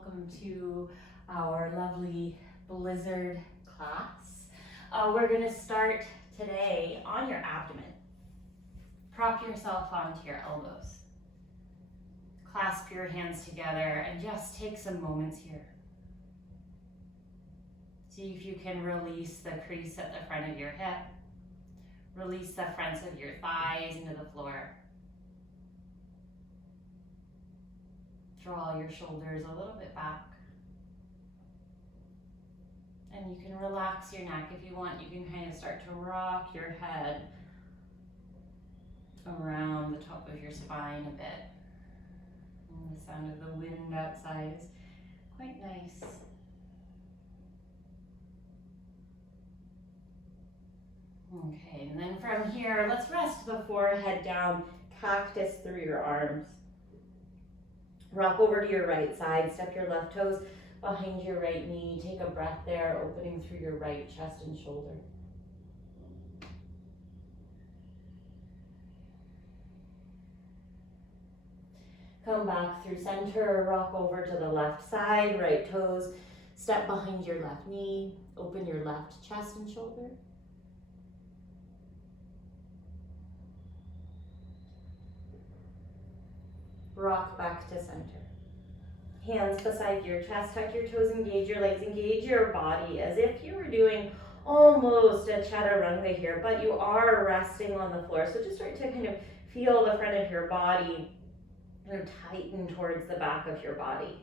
welcome to our lovely Blizzard class. We're going to start today on your abdomen. Prop yourself onto your elbows. Clasp your hands together and just take some moments here. See if you can release the crease at the front of your hip. Release the fronts of your thighs into the floor. Draw your shoulders a little bit back. And you can relax your neck if you want. You can kind of start to rock your head around the top of your spine a bit. And the sound of the wind outside is quite nice. Okay, and then from here, let's rest the forehead down, cactus through your arms. Rock over to your right side, step your left toes behind your right knee. Take a breath there, opening through your right chest and shoulder. Come back through center, rock over to the left side, right toes, step behind your left knee, open your left chest and shoulder. Rock back to center. Hands beside your chest, tuck your toes, engage your legs, engage your body as if you were doing almost a chaturanga here, but you are resting on the floor. So just start to kind of feel the front of your body kind of tighten towards the back of your body.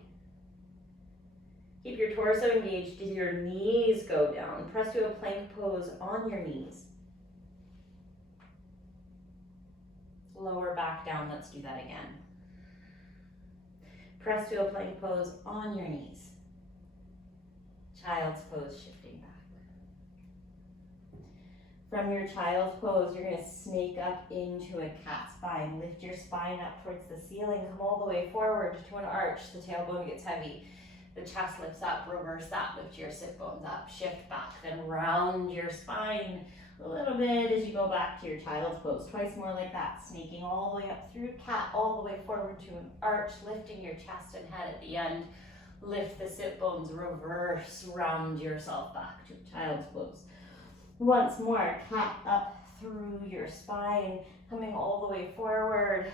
Keep your torso engaged as your knees go down. Press to a plank pose on your knees. Lower back down, let's do that again. Press to a plank pose on your knees. Child's pose, shifting back. From your child's pose, you're going to snake up into a cat spine. Lift your spine up towards the ceiling. Come all the way forward to an arch. The tailbone gets heavy. The chest lifts up. Reverse that. Lift your sit bones up. Shift back. Then round your spine a little bit as you go back to your child's pose. Twice more like that. Snaking all the way up through cat, all the way forward to an arch. Lifting your chest and head at the end. Lift the sit bones. Reverse. Round yourself back to child's pose. Once more, cat up through your spine, coming all the way forward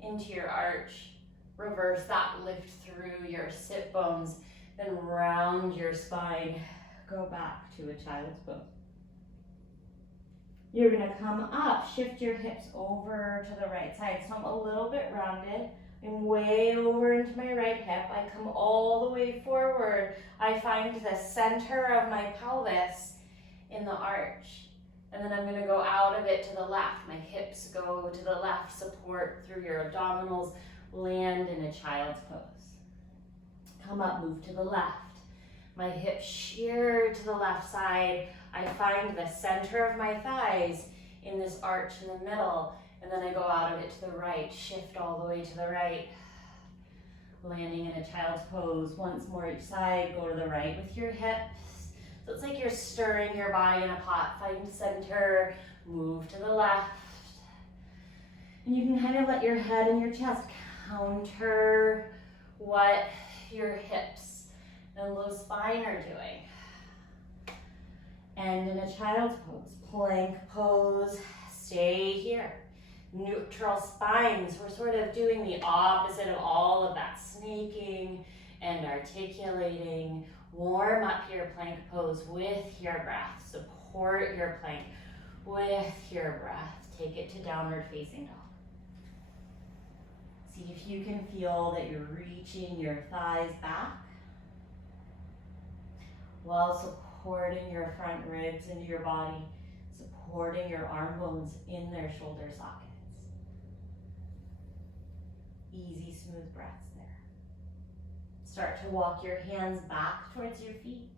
into your arch. Reverse that, lift through your sit bones, then round your spine. Go back to a child's pose. You're gonna come up, shift your hips over to the right side. So I'm a little bit rounded. I'm way over into my right hip. I come all the way forward. I find the center of my pelvis in the arch. And then I'm going to go out of it to the left. My hips go to the left, support through your abdominals, land in a child's pose. Come up, move to the left. My hips shear to the left side. I find the center of my thighs in this arch in the middle. And then I go out of it to the right, shift all the way to the right. Landing in a child's pose. Once more each side, go to the right with your hips. So it's like you're stirring your body in a pot. Find center, move to the left. And you can kind of let your head and your chest counter what your hips and low spine are doing. And in a child's pose, plank pose, stay here. Neutral spines, we're sort of doing the opposite of all of that snaking and articulating. Warm up your plank pose with your breath. Support your plank with your breath. Take it to downward facing dog. See if you can feel that you're reaching your thighs back while supporting your front ribs into your body, supporting your arm bones in their shoulder sockets. Easy, smooth breaths there. Start to walk your hands back towards your feet.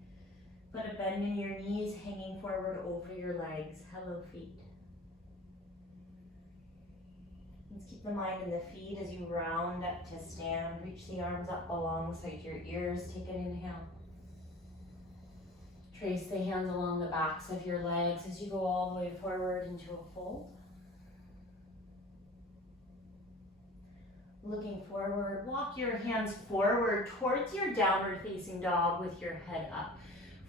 Put a bend in your knees, hanging forward over your legs. Hello, feet. Let's keep the mind in the feet as you round up to stand. Reach the arms up alongside your ears. Take an inhale. Trace the hands along the backs of your legs as you go all the way forward into a fold. Looking forward, walk your hands forward towards your downward facing dog with your head up.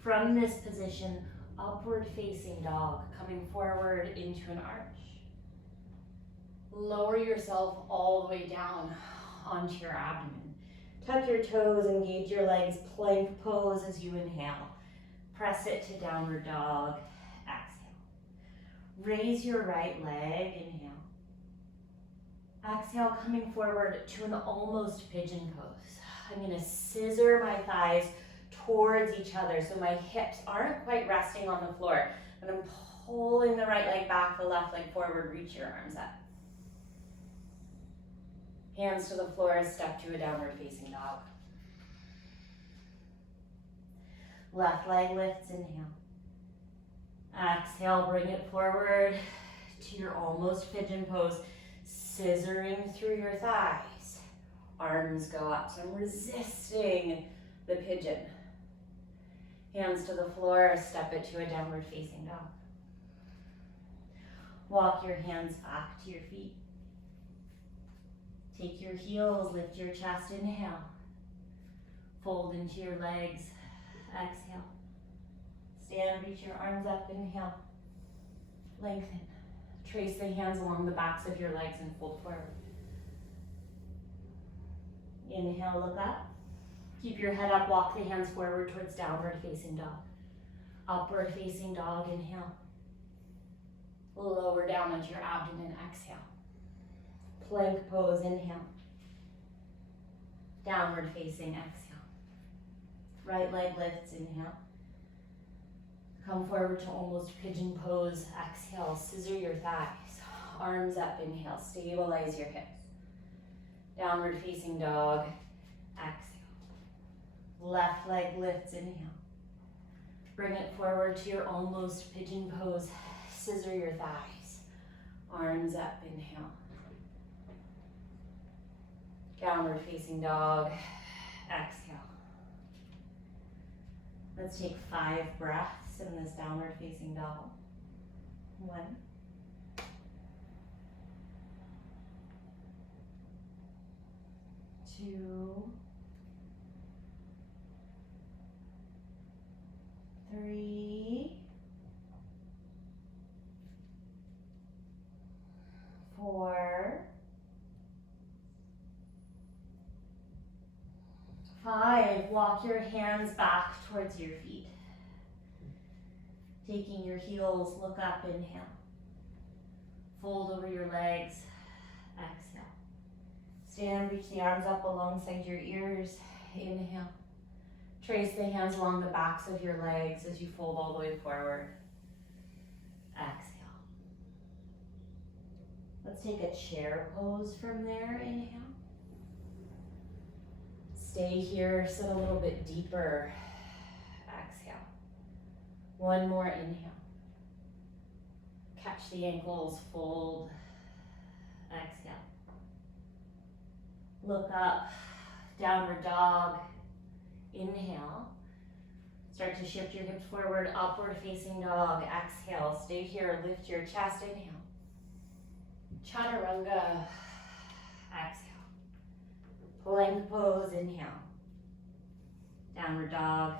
From this position, upward facing dog, coming forward into an arch. Lower yourself all the way down onto your abdomen. Tuck your toes, engage your legs, plank pose as you inhale. Press it to downward dog, exhale. Raise your right leg, inhale. Exhale, coming forward to an almost pigeon pose. I'm gonna scissor my thighs towards each other so my hips aren't quite resting on the floor. And I'm pulling the right leg back, the left leg forward, reach your arms up. Hands to the floor, step to a downward facing dog. Left leg lifts, inhale. Exhale, bring it forward to your almost pigeon pose, scissoring through your thighs. Arms go up, so I'm resisting the pigeon. Hands to the floor, step it to a downward facing dog. Walk your hands back to your feet. Take your heels, lift your chest, inhale. Fold into your legs, exhale. Stand, reach your arms up, inhale. Lengthen. Trace the hands along the backs of your legs and fold forward. Inhale, look up. Keep your head up, walk the hands forward towards downward facing dog. Upward facing dog, inhale. Lower down onto your abdomen, exhale. Plank pose, inhale. Downward facing, exhale. Right leg lifts, inhale. Come forward to almost pigeon pose, exhale. Scissor your thighs. Arms up, inhale. Stabilize your hips. Downward facing dog, exhale. Left leg lifts, inhale. Bring it forward to your almost pigeon pose. Scissor your thighs. Arms up, inhale. Downward facing dog, exhale. Let's take 5 breaths in this downward facing dog. 1. 2. 3. 4. 5, walk your hands back towards your feet. Taking your heels, look up, inhale. Fold over your legs, exhale. Stand, reach the arms up alongside your ears, inhale. Trace the hands along the backs of your legs as you fold all the way forward, exhale. Let's take a chair pose from there, inhale. Stay here, sit a little bit deeper. Exhale. 1 more inhale. Catch the ankles, fold. Exhale. Look up, downward dog. Inhale. Start to shift your hips forward, upward facing dog. Exhale, stay here, lift your chest, inhale. Chaturanga. Exhale. Plank pose, inhale. Downward dog,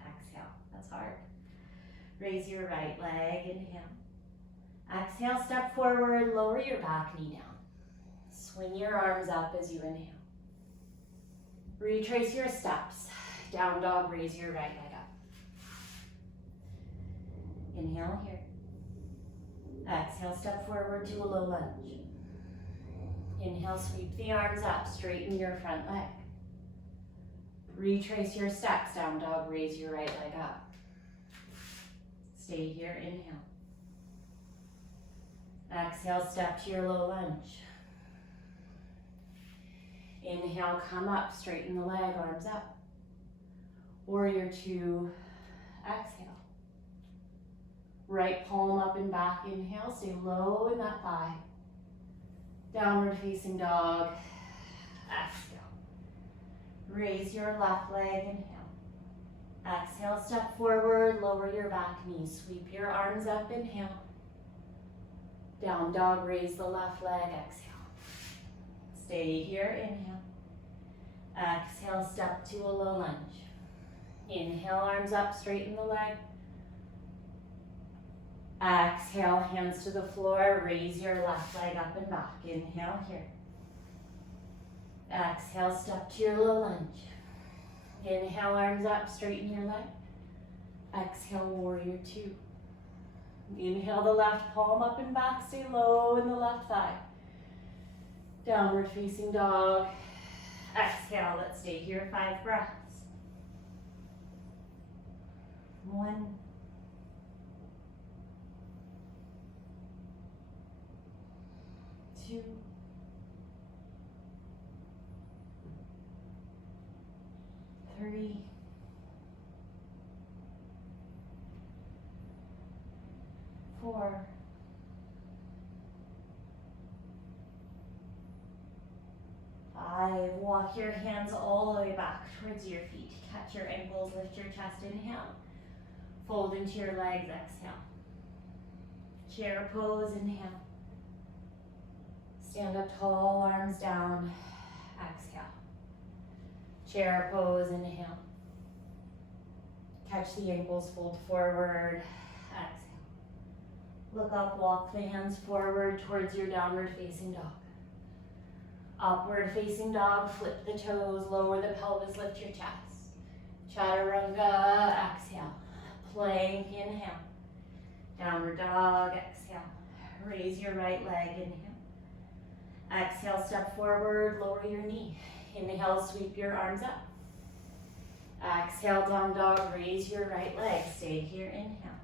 exhale. That's hard. Raise your right leg, inhale. Exhale, step forward, lower your back knee down. Swing your arms up as you inhale. Retrace your steps. Down dog, raise your right leg up. Inhale here. Exhale, step forward to a low lunge. Inhale, sweep the arms up, straighten your front leg. Retrace your steps, down dog, raise your right leg up. Stay here, inhale. Exhale, step to your low lunge. Inhale, come up, straighten the leg, arms up. Warrior 2, exhale. Right palm up and back, inhale, stay low in that thigh. Downward facing dog, exhale. Raise your left leg, inhale. Exhale, step forward, lower your back knee. Sweep your arms up, inhale. Down dog, raise the left leg, exhale. Stay here, inhale. Exhale, step to a low lunge. Inhale, arms up, straighten the leg. Exhale, hands to the floor, raise your left leg up and back. Inhale here. Exhale, step to your low lunge. Inhale, arms up, straighten your leg. Exhale, warrior two. Inhale the left palm up and back, stay low in the left thigh. Downward facing dog. Exhale, let's stay here, 5 breaths. 1. 2. 3. 4. 5. Walk your hands all the way back towards your feet. Catch your ankles, lift your chest, inhale. Fold into your legs, exhale. Chair pose, inhale. Stand up tall, arms down, exhale. Chair pose, inhale. Catch the ankles, fold forward, exhale. Look up, walk the hands forward towards your downward facing dog. Upward facing dog, flip the toes, lower the pelvis, lift your chest. Chaturanga, exhale. Plank, inhale. Downward dog, exhale. Raise your right leg, inhale. Exhale, step forward, lower your knee. Inhale, sweep your arms up. Exhale, down dog, raise your right leg. Stay here, inhale.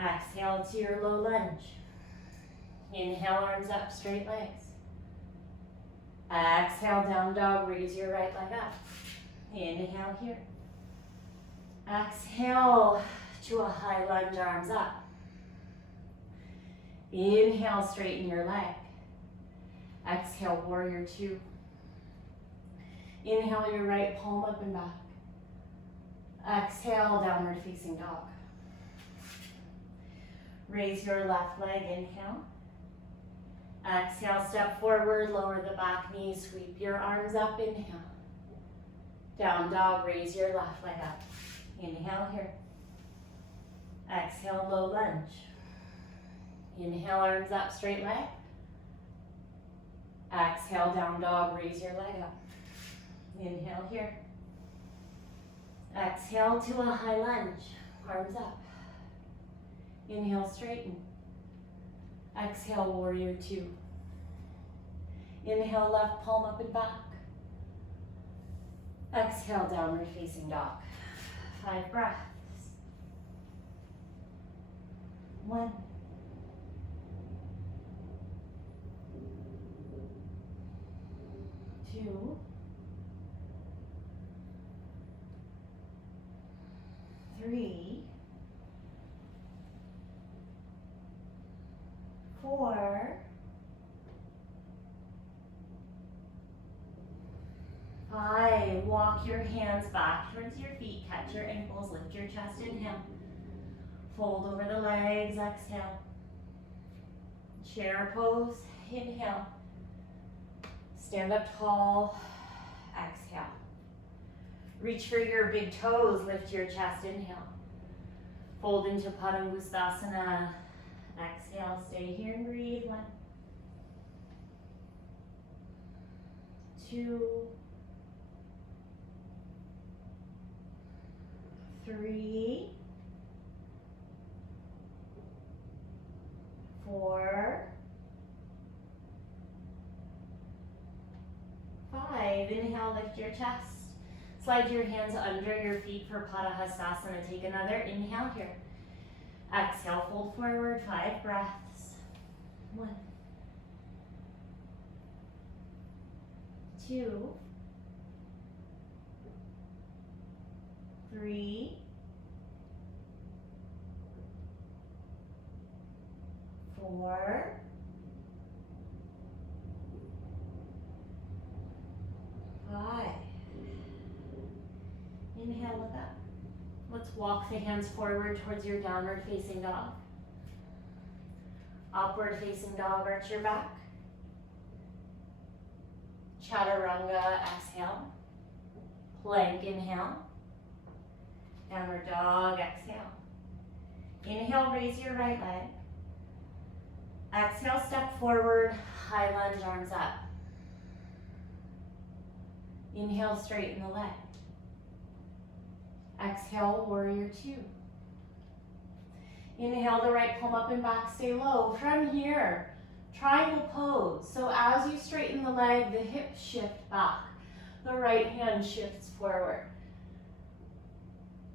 Exhale to your low lunge. Inhale, arms up, straight legs. Exhale, down dog, raise your right leg up. Inhale here. Exhale to a high lunge, arms up. Inhale, straighten your leg. Exhale, warrior two. Inhale your right palm up and back. Exhale, downward facing dog. Raise your left leg, inhale. Exhale, step forward, lower the back knee, sweep your arms up, inhale. Down dog, raise your left leg up. Inhale here. Exhale, low lunge. Inhale, arms up, straight leg. Exhale, down dog, raise your leg up. Inhale here. Exhale to a high lunge, arms up. Inhale, straighten. Exhale, warrior two. Inhale, left palm up and back. Exhale, downward facing dog. 5 breaths. 1. 2. 3. 4. 5. Walk your hands back towards your feet. Catch your ankles. Lift your chest. Inhale. Fold over the legs. Exhale. Chair pose. Inhale. Stand up tall. Exhale. Reach for your big toes. Lift your chest. Inhale. Fold into Padangusthasana. Exhale. Stay here and breathe. 1. 2. 3. 4. 5. Inhale, lift your chest. Slide your hands under your feet for Padahastasana. Take another inhale here. Exhale, fold forward, 5 breaths. 1. 2. 3. 4. 5. Inhale, look up. Let's walk the hands forward towards your downward facing dog. Upward facing dog, arch your back. Chaturanga, exhale. Plank, inhale. Downward dog, exhale. Inhale, raise your right leg. Exhale, step forward, high lunge, arms up. Inhale, straighten the leg. Exhale, warrior two. Inhale, the right palm up and back, stay low. From here, triangle pose. So as you straighten the leg, the hips shift back. The right hand shifts forward.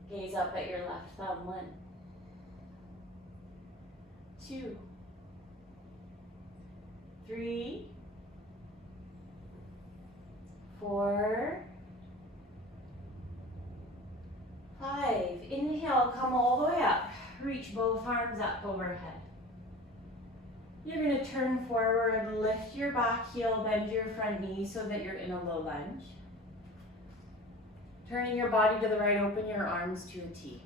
Gaze up at your left thumb. 1, 2, 3, 4, 5. Inhale, come all the way up. Reach both arms up overhead. You're going to turn forward, lift your back heel, bend your front knee so that you're in a low lunge. Turning your body to the right, open your arms to a T.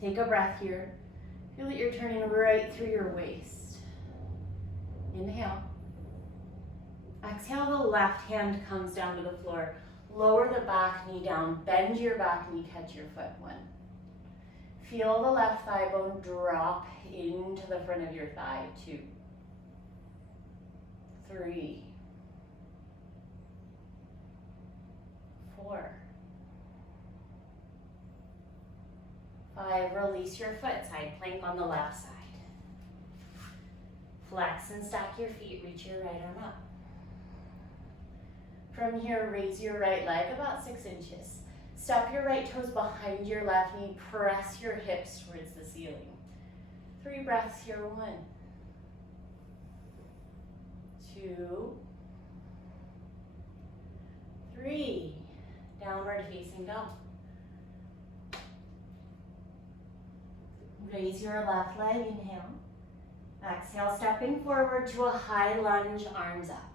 Take a breath here. Feel that you're turning right through your waist. Inhale. Exhale, the left hand comes down to the floor. Lower the back knee down, bend your back knee, catch your foot. 1. Feel the left thigh bone drop into the front of your thigh. 2, 3, 4, 5. Release your foot, side plank on the left side. Flex and stack your feet, reach your right arm up. From here, raise your right leg about 6 inches. Step your right toes behind your left knee, press your hips towards the ceiling. 3 breaths here. 1, 2, 3. Downward facing dog. Raise your left leg, inhale. Exhale, stepping forward to a high lunge, arms up.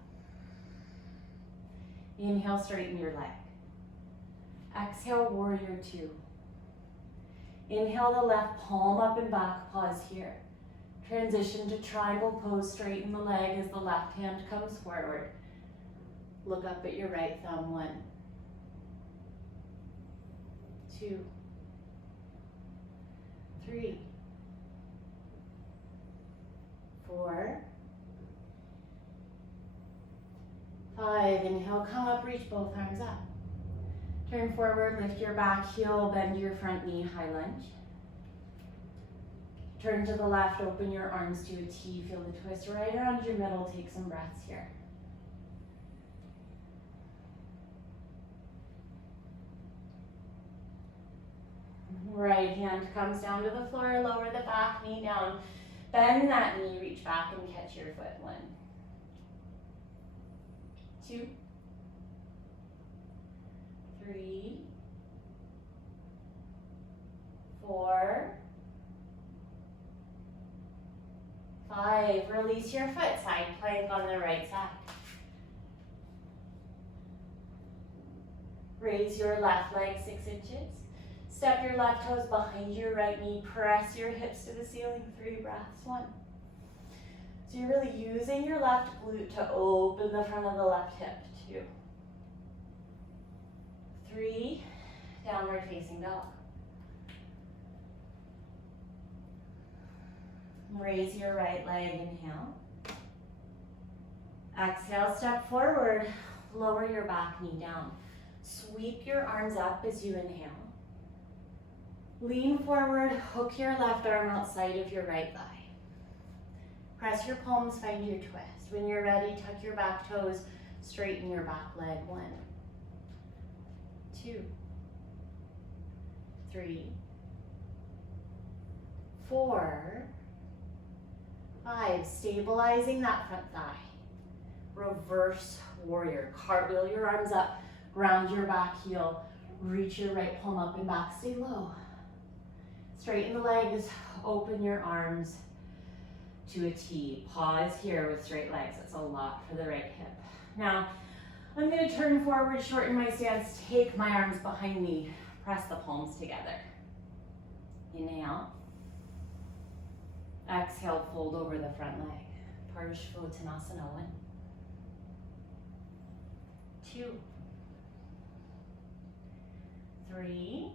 Inhale, straighten your leg. Exhale, warrior two. Inhale the left palm up and back, pause here. Transition to triangle pose, straighten the leg as the left hand comes forward. Look up at your right thumb, 1, 2, 3, 4, 5. Inhale, come up, reach both arms up. Turn forward, lift your back heel, bend your front knee, high lunge. Turn to the left, open your arms to a T, feel the twist right around your middle, take some breaths here. Right hand comes down to the floor, lower the back knee down. Bend that knee, reach back and catch your foot. 1, 2, 3, 4, 5. Release your foot, side plank on the right side. Raise your left leg 6 inches. Step your left toes behind your right knee. Press your hips to the ceiling. 3 breaths. 1. So you're really using your left glute to open the front of the left hip. 2, 3. Downward facing dog. Raise your right leg, inhale. Exhale, step forward. Lower your back knee down. Sweep your arms up as you inhale. Lean forward, hook your left arm outside of your right thigh. Press your palms, find your twist. When you're ready, tuck your back toes, straighten your back leg. 1, 2, 3, 4, 5. Stabilizing that front thigh. Reverse warrior. Cartwheel your arms up, ground your back heel, reach your right palm up and back, stay low. Straighten the legs, open your arms to a T. Pause here with straight legs. That's a lot for the right hip. Now, I'm going to turn forward, shorten my stance, take my arms behind me, press the palms together. Inhale. Exhale, fold over the front leg. Parshvottanasana. 1, 2, 3,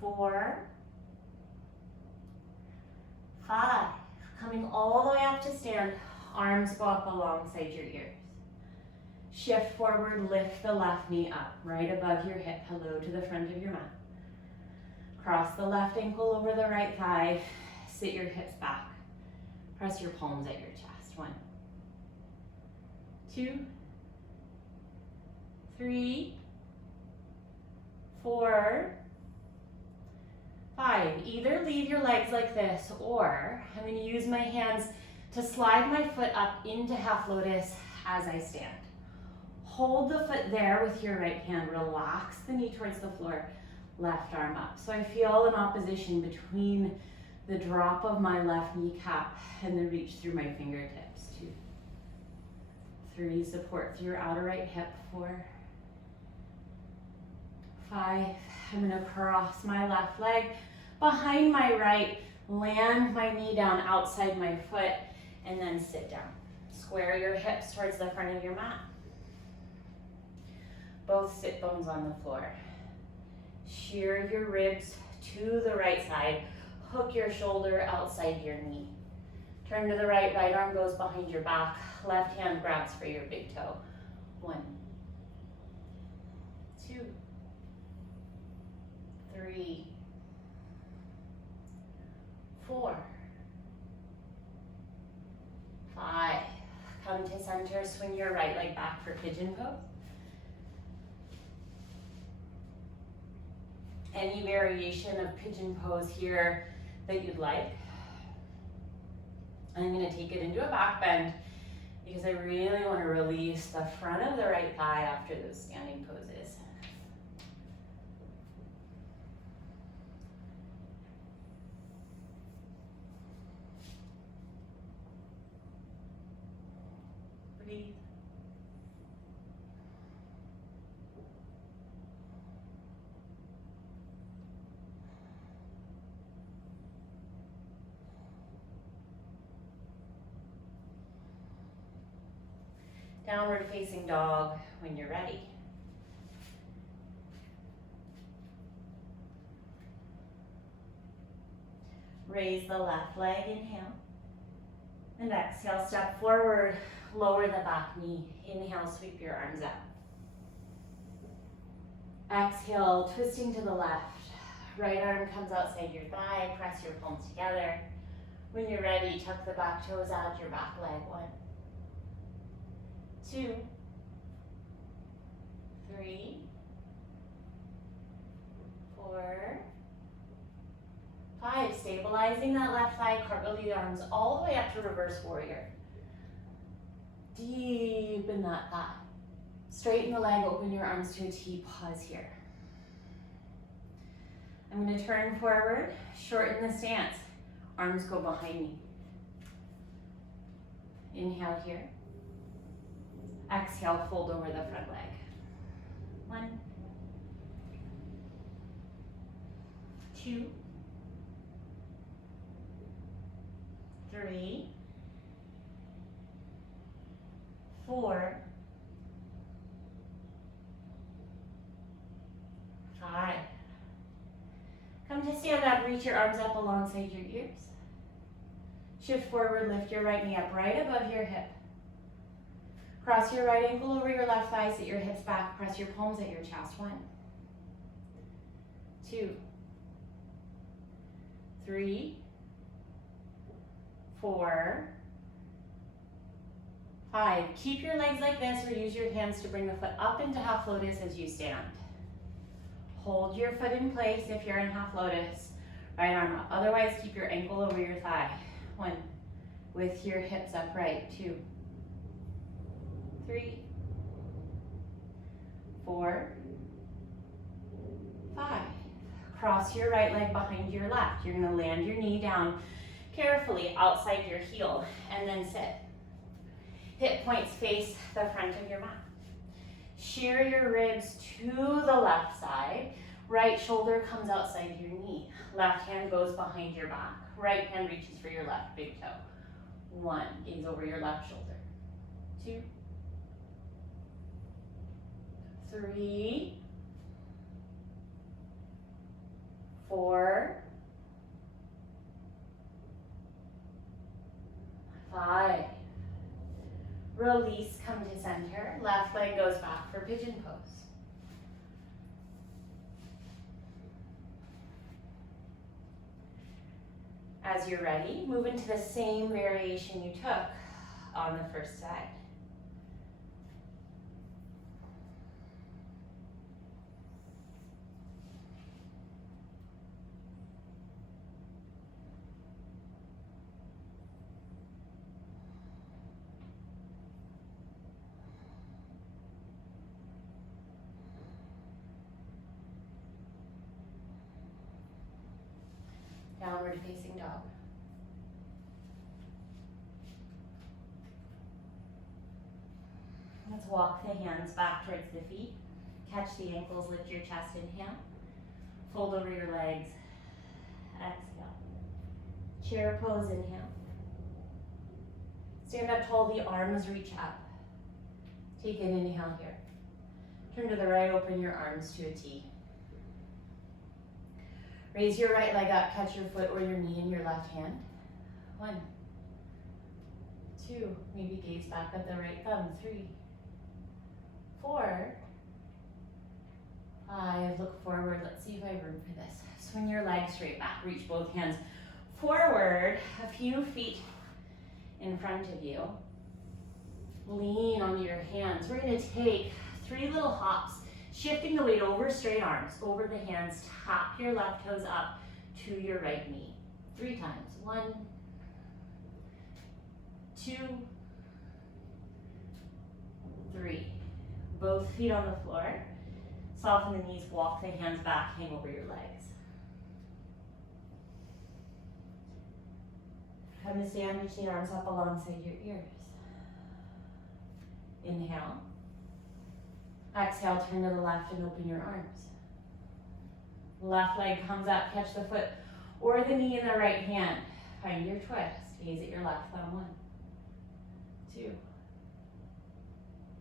4, 5. Coming all the way up to stand, arms go up alongside your ears. Shift forward, lift the left knee up, right above your hip. Hello to the front of your mat. Cross the left ankle over the right thigh. Sit your hips back. Press your palms at your chest. 1, 2, 3, 4, 5. Either leave your legs like this, or I'm going to use my hands to slide my foot up into half lotus as I stand. Hold the foot there with your right hand. Relax the knee towards the floor. Left arm up. So I feel an opposition between the drop of my left kneecap and the reach through my fingertips. 2, 3, support through your outer right hip. 4, 5. I'm going to cross my left leg behind my right, land my knee down outside my foot, and then sit down. Square your hips towards the front of your mat. Both sit bones on the floor. Shear your ribs to the right side. Hook your shoulder outside your knee. Turn to the right, right arm goes behind your back. Left hand grabs for your big toe. 1, 2, 3, 4, 5. Come to center, swing your right leg back for pigeon pose. Any variation of pigeon pose here that you'd like. I'm going to take it into a back bend because I really want to release the front of the right thigh after those standing poses. Breathe. Downward facing dog when you're ready. Raise the left leg, inhale. And exhale, step forward, lower the back knee. Inhale, sweep your arms out. Exhale, twisting to the left. Right arm comes outside your thigh, press your palms together. When you're ready, tuck the back toes out your back leg. 1, 2, 3, 4, 5. Stabilizing that left thigh, cartwheel the arms all the way up to reverse warrior. Deepen that thigh. Straighten the leg, open your arms to a T, pause here. I'm going to turn forward, shorten the stance. Arms go behind me. Inhale here. Exhale, fold over the front leg. 1, 2, 3, 4, 5. Come to stand up, reach your arms up alongside your ears. Shift forward, lift your right knee up right above your hip. Cross your right ankle over your left thigh, sit your hips back, press your palms at your chest. 1, 2, 3, 4, 5. Keep your legs like this or use your hands to bring the foot up into half lotus as you stand. Hold your foot in place if you're in half lotus. Right arm up. Otherwise, keep your ankle over your thigh. 1, with your hips upright. 2, 3, 4, 5. Cross your right leg behind your left. You're going to land your knee down carefully outside your heel and then sit. Hip points face the front of your mat. Shear your ribs to the left side. Right shoulder comes outside your knee. Left hand goes behind your back. Right hand reaches for your left big toe. 1, gaze over your left shoulder. 2, 3, 4, 5. Release, come to center. Left leg goes back for pigeon pose. As you're ready, move into the same variation you took on the first side. Downward facing dog. Let's walk the hands back towards the feet. Catch the ankles, lift your chest, inhale. Fold over your legs, exhale. Chair pose, inhale. Stand up tall, the arms reach up. Take an inhale here. Turn to the right, open your arms to a T. Raise your right leg up, catch your foot or your knee in your left hand. 1, 2, maybe gaze back at the right thumb. 3, 4, 5, look forward. Let's see if I have room for this. Swing your legs straight back, reach both hands forward, a few feet in front of you. Lean onto your hands. We're gonna take 3 little hops, shifting the weight over straight arms, over the hands, tap your left toes up to your right knee. 3 times. 1, 2, 3. Both feet on the floor. Soften the knees, walk the hands back, hang over your legs. Come to stand, reach the arms up alongside your ears. Inhale. Exhale, turn to the left and open your arms. Left leg comes up, catch the foot or the knee in the right hand. Find your twist. Gaze at your left thumb. 1, 2,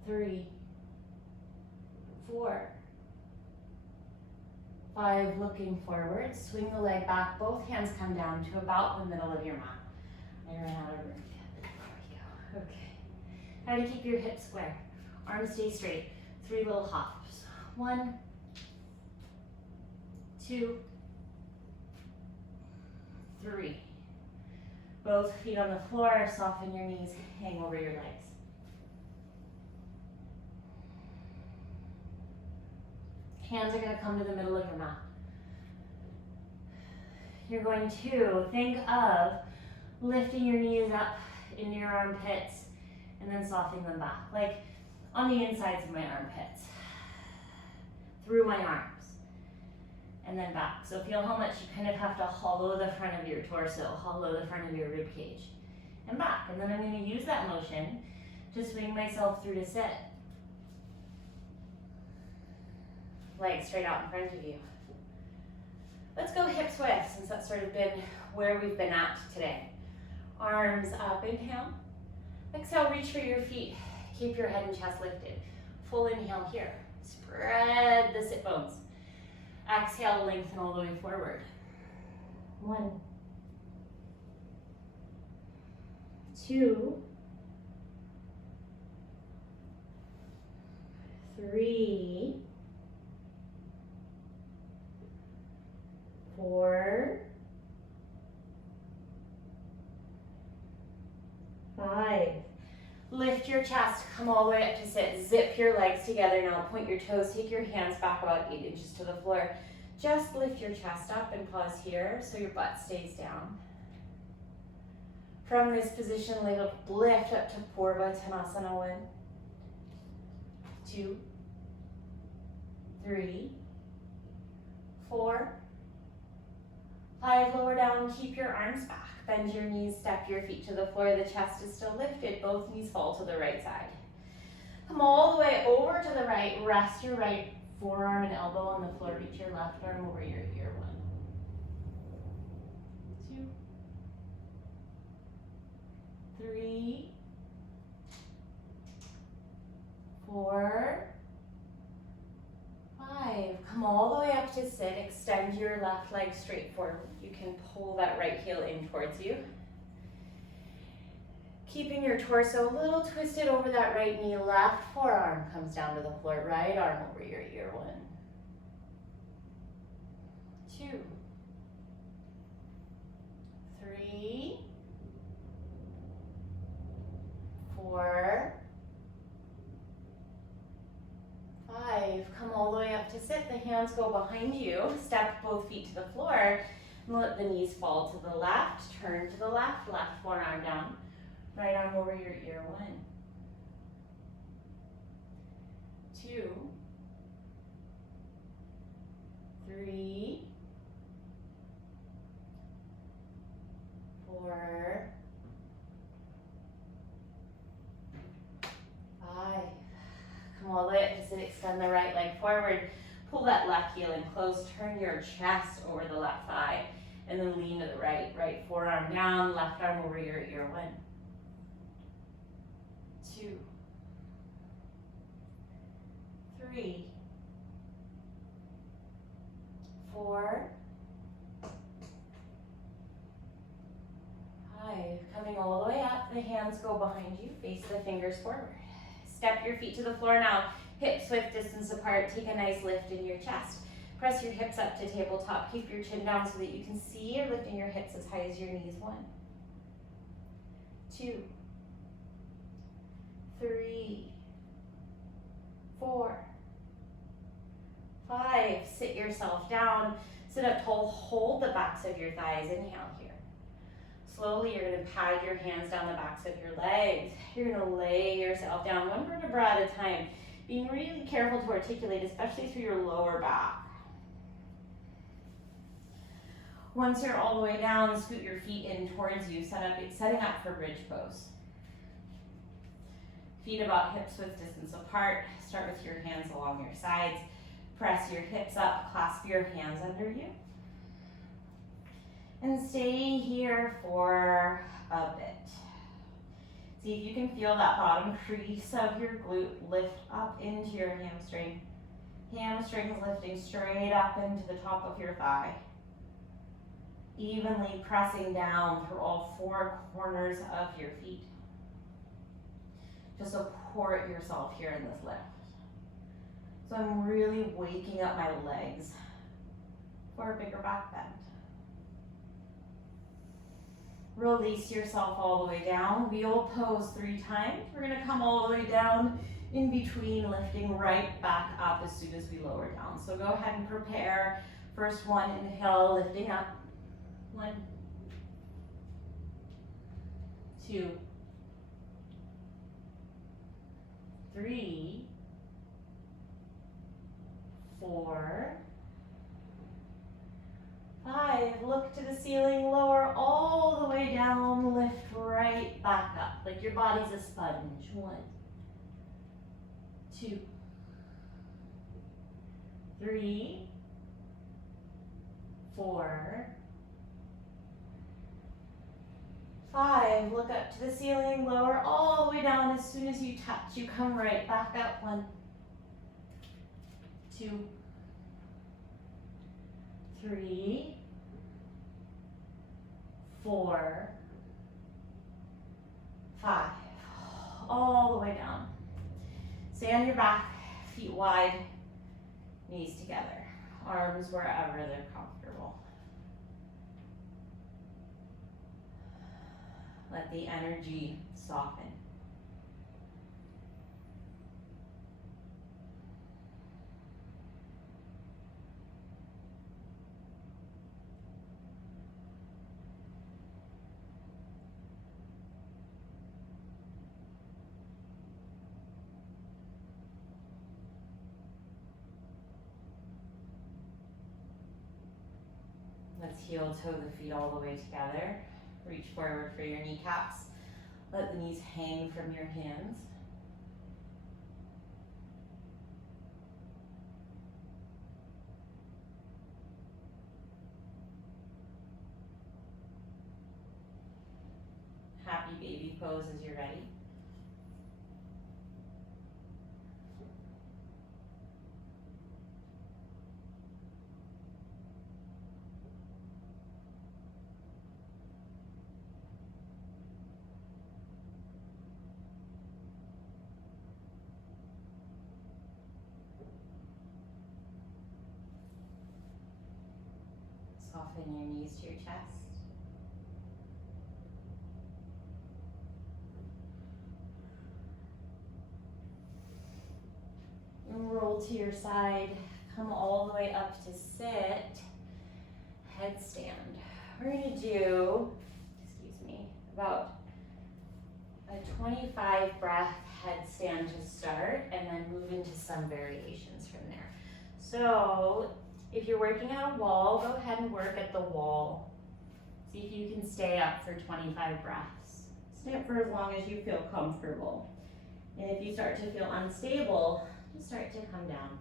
3, 4, 5. Looking forward. Swing the leg back. Both hands come down to about the middle of your mat. I ran out of room. There we go. Okay. Now to keep your hips square. Arms stay straight. 3 little hops. 1, 2, 3. Both feet on the floor, soften your knees, hang over your legs. Hands are gonna come to the middle of your mat. You're going to think of lifting your knees up into your armpits and then softening them back, like on the insides of my armpits, through my arms, and then back. So feel how much you kind of have to hollow the front of your torso, hollow the front of your rib cage, and back. And then I'm going to use that motion to swing myself through to sit. Legs straight out in front of you. Let's go hips width, since that's sort of been where we've been at today. Arms up, inhale. Exhale, reach for your feet. Keep your head and chest lifted. Full inhale here. Spread the sit bones. Exhale, lengthen all the way forward. 1, 2, 3, 4, 5. Lift your chest, come all the way up to sit. Zip your legs together now. Point your toes, take your hands back about 8 inches to the floor. Just lift your chest up and pause here so your butt stays down. From this position, lift up to Purva Tanasana. 1, 2, 3, 4, 5. Lower down, keep your arms back. Bend your knees, step your feet to the floor. The chest is still lifted. Both knees fall to the right side. Come all the way over to the right. Rest your right forearm and elbow on the floor. Reach your left arm over your ear. 1, 2, 3, 4, Bend your left leg straight forward. You can pull that right heel in towards you. Keeping your torso a little twisted over that right knee. Left forearm comes down to the floor. Right arm over your ear. 1, 2, 3, 4, 5. Come all the way up to sit. The hands go behind you. Step both feet to the floor. And let the knees fall to the left. Turn to the left. Left forearm down. Right arm over your ear. 1, 2, 3, 4, 5. Come all the way up to sit. Extend the right leg forward. Pull that left heel in close. Turn your chest over the left thigh. And then lean to the right. Right forearm down. Left arm over your ear. 1, 2, 3, 4, 5. Coming all the way up. The hands go behind you. Face the fingers forward. Step your feet to the floor now. Hips width distance apart. Take a nice lift in your chest. Press your hips up to tabletop. Keep your chin down so that you can see you're lifting your hips as high as your knees. 1, 2, 3, 4, 5. Sit yourself down. Sit up tall. Hold the backs of your thighs. Inhale here. Slowly, you're going to pad your hands down the backs of your legs. You're going to lay yourself down 1 vertebra at a time, being really careful to articulate, especially through your lower back. Once you're all the way down, scoot your feet in towards you, setting up for bridge pose. Feet about hips width distance apart. Start with your hands along your sides. Press your hips up, clasp your hands under you. And stay here for a bit. See if you can feel that bottom crease of your glute lift up into your hamstring. Hamstrings lifting straight up into the top of your thigh. Evenly pressing down through all 4 corners of your feet. To support yourself here in this lift. So I'm really waking up my legs for a bigger back bend. Release yourself all the way down. Wheel pose 3 times. We're going to come all the way down in between, lifting right back up as soon as we lower down. So go ahead and prepare. First one, inhale, lifting up. 1, 2, 3, 4, 5. Look to the ceiling, lower all the way down, lift right back up, like your body's a sponge. 1, 2, 3, 4, 5. Look up to the ceiling, lower all the way down. As soon as you touch, you come right back up. 1, 2, 3, 4, 5. All the way down. Stay on your back, feet wide, knees together, arms wherever they're comfortable. Let the energy soften. Let's heel toe the feet all the way together. Reach forward for your kneecaps. Let the knees hang from your hands. Happy baby pose as you're ready. Soften your knees to your chest. And roll to your side. Come all the way up to sit. Headstand. We're going to do, about a 25 breath headstand to start, and then move into some variations from there. So if you're working on a wall, go ahead and work at the wall. See if you can stay up for 25 breaths. Stay up for as long as you feel comfortable. And if you start to feel unstable, just start to come down.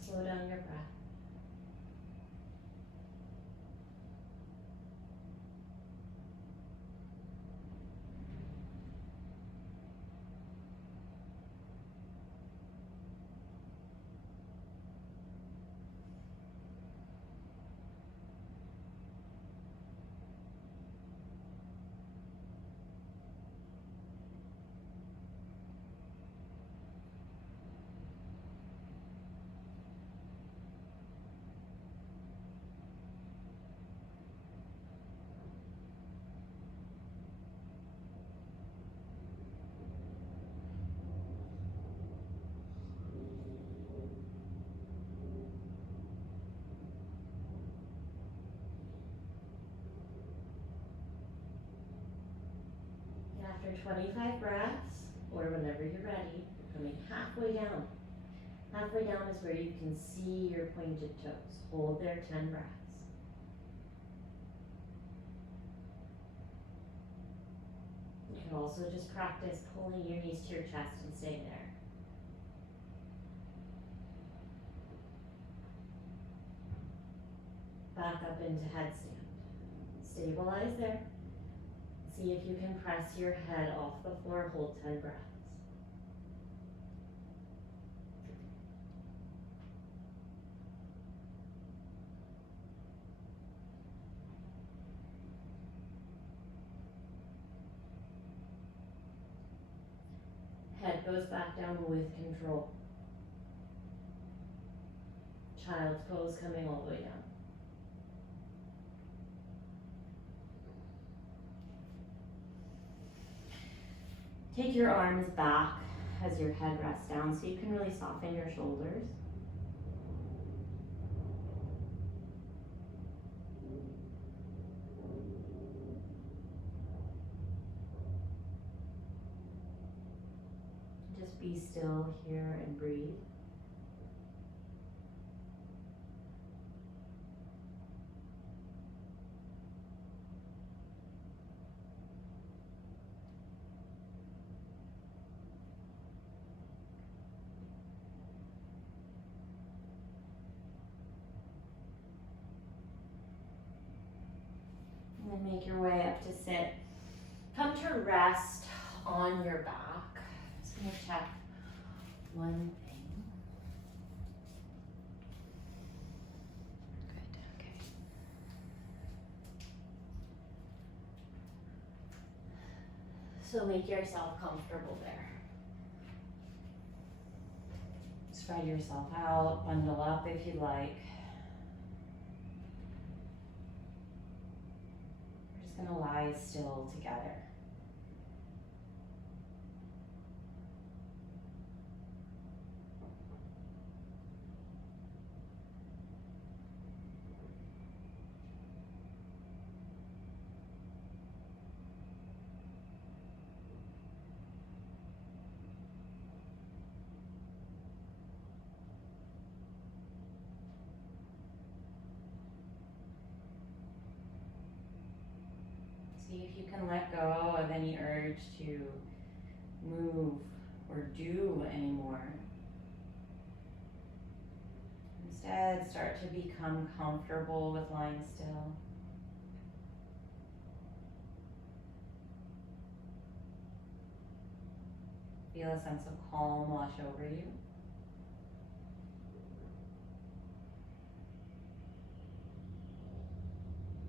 Slow down your breath. After 25 breaths, or whenever you're ready, you're coming halfway down. Halfway down is where you can see your pointed toes. Hold there 10 breaths. You can also just practice pulling your knees to your chest and staying there. Back up into headstand. Stabilize there. See if you can press your head off the floor. Hold 10 breaths. Head goes back down with control. Child's pose coming all the way down. Take your arms back as your head rests down so you can really soften your shoulders. Just be still here and breathe. And then make your way up to sit. Come to rest on your back. Just gonna check one thing. Good, okay. So make yourself comfortable there. Spread yourself out, bundle up if you'd like. We're just gonna lie still together. See if you can let go of any urge to move or do anymore. Instead, start to become comfortable with lying still. Feel a sense of calm wash over you.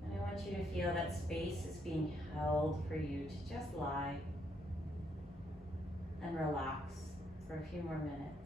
And I want you to feel that space is being held for you to just lie and relax for a few more minutes.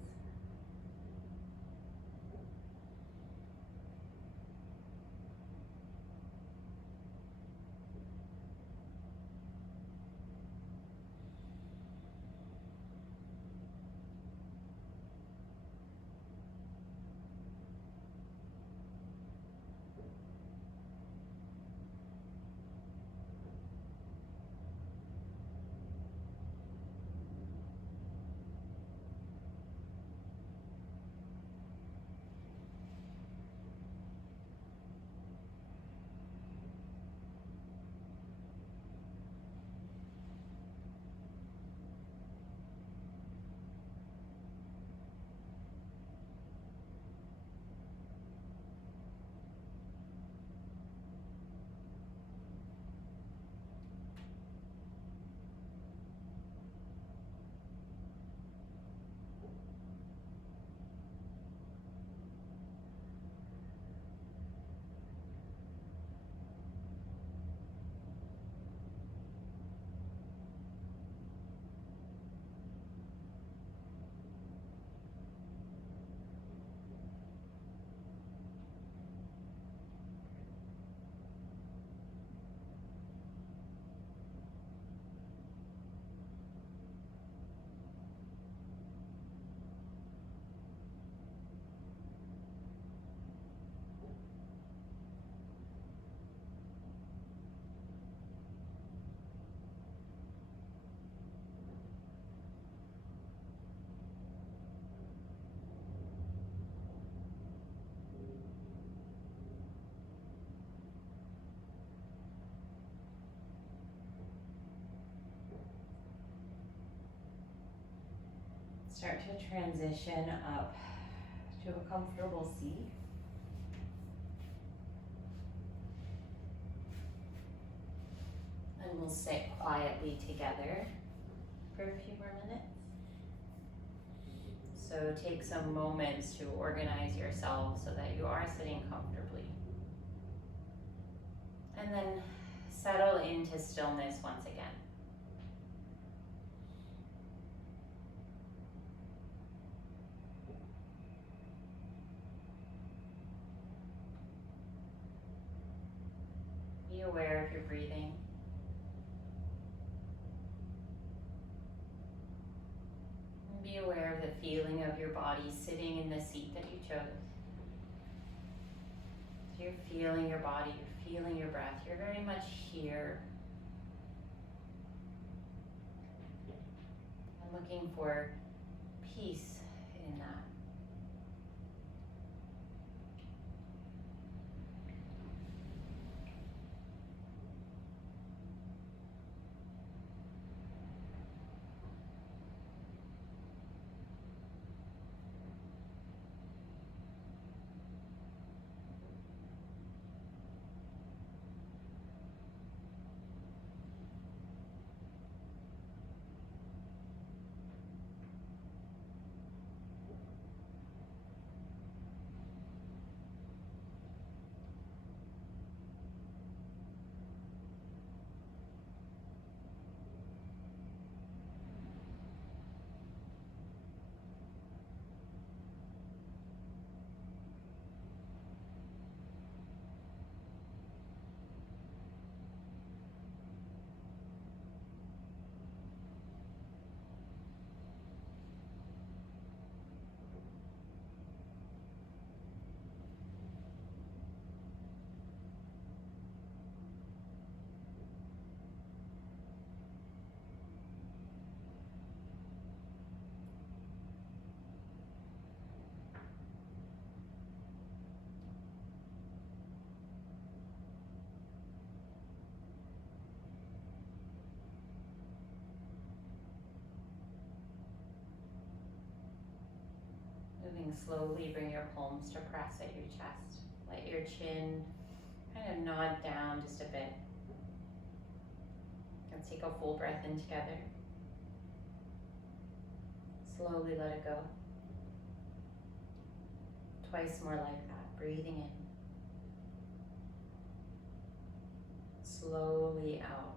Start to transition up to a comfortable seat. And we'll sit quietly together for a few more minutes. So take some moments to organize yourself so that you are sitting comfortably. And then settle into stillness once again. Be aware of your breathing. And be aware of the feeling of your body sitting in the seat that you chose. So you're feeling your body, you're feeling your breath, you're very much here. I'm looking for peace in that. Moving slowly, bring your palms to press at your chest. Let your chin kind of nod down just a bit. Let's take a full breath in together. Slowly let it go. Twice more like that. Breathing in. Slowly out.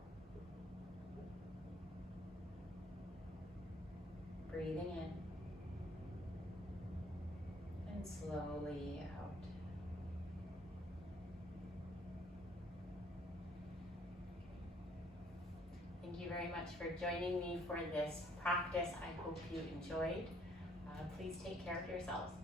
Breathing in. And slowly out. Thank you very much for joining me for this practice. I hope you enjoyed. Please take care of yourselves.